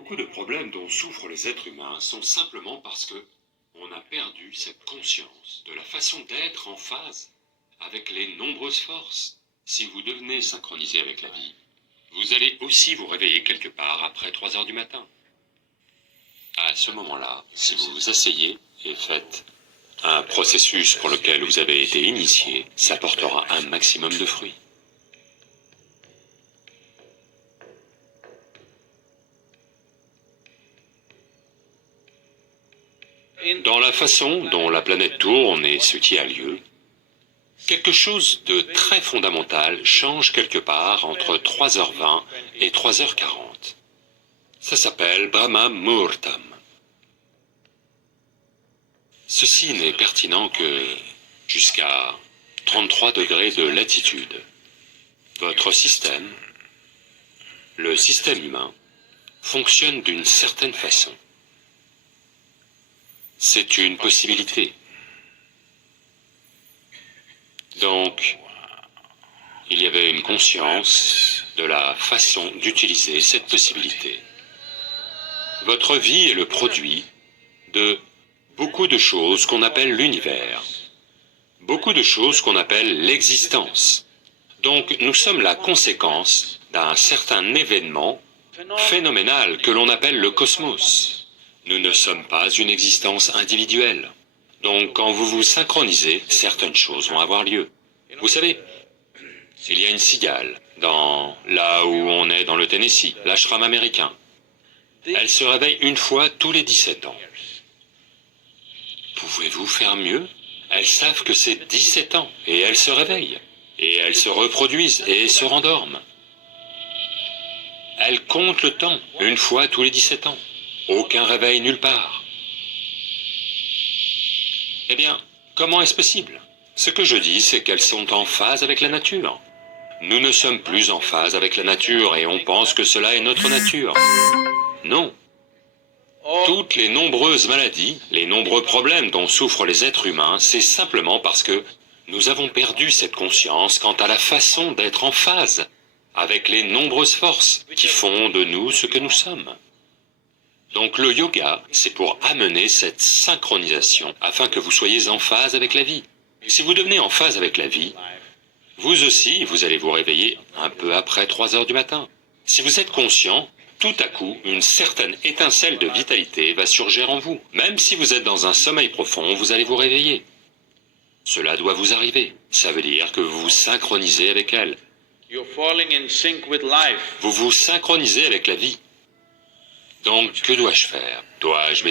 Beaucoup de problèmes dont souffrent les êtres humains sont simplement parce que on a perdu cette conscience de la façon d'être en phase avec les nombreuses forces. Si vous devenez synchronisé avec la vie, vous allez aussi vous réveiller quelque part après 3 heures du matin. À ce moment-là, si vous vous asseyez et faites un processus pour lequel vous avez été initié, ça portera un maximum de fruits. Dans la façon dont la planète tourne et ce qui a lieu, quelque chose de très fondamental change quelque part entre 3h20 et 3h40. Ça s'appelle Brahma Muhurtam. Ceci n'est pertinent que jusqu'à 33 degrés de latitude. Votre système, le système humain, fonctionne d'une certaine façon. C'est une possibilité. Donc, il y avait une conscience de la façon d'utiliser cette possibilité. Votre vie est le produit de beaucoup de choses qu'on appelle l'univers, beaucoup de choses qu'on appelle l'existence. Donc, nous sommes la conséquence d'un certain événement phénoménal que l'on appelle le cosmos. Nous ne sommes pas une existence individuelle. Donc, quand vous vous synchronisez, certaines choses vont avoir lieu. Vous savez, il y a une cigale là où on est dans le Tennessee, l'ashram américain. Elle se réveille une fois tous les 17 ans. Pouvez-vous faire mieux? Elles savent que c'est 17 ans, et elles se réveillent, et elles se reproduisent, et se rendorment. Elles comptent le temps, une fois tous les 17 ans. Aucun réveil nulle part. Eh bien, comment est-ce possible? Ce que je dis, c'est qu'elles sont en phase avec la nature. Nous ne sommes plus en phase avec la nature et on pense que cela est notre nature. Non. Toutes les nombreuses maladies, les nombreux problèmes dont souffrent les êtres humains, c'est simplement parce que nous avons perdu cette conscience quant à la façon d'être en phase avec les nombreuses forces qui font de nous ce que nous sommes. Donc le yoga, c'est pour amener cette synchronisation afin que vous soyez en phase avec la vie. Si vous devenez en phase avec la vie, vous aussi, vous allez vous réveiller un peu après 3 heures du matin. Si vous êtes conscient, tout à coup, une certaine étincelle de vitalité va surgir en vous. Même si vous êtes dans un sommeil profond, vous allez vous réveiller. Cela doit vous arriver. Ça veut dire que vous vous synchronisez avec elle. Vous vous synchronisez avec la vie. Donc, que dois-je faire? Dois-je méditer?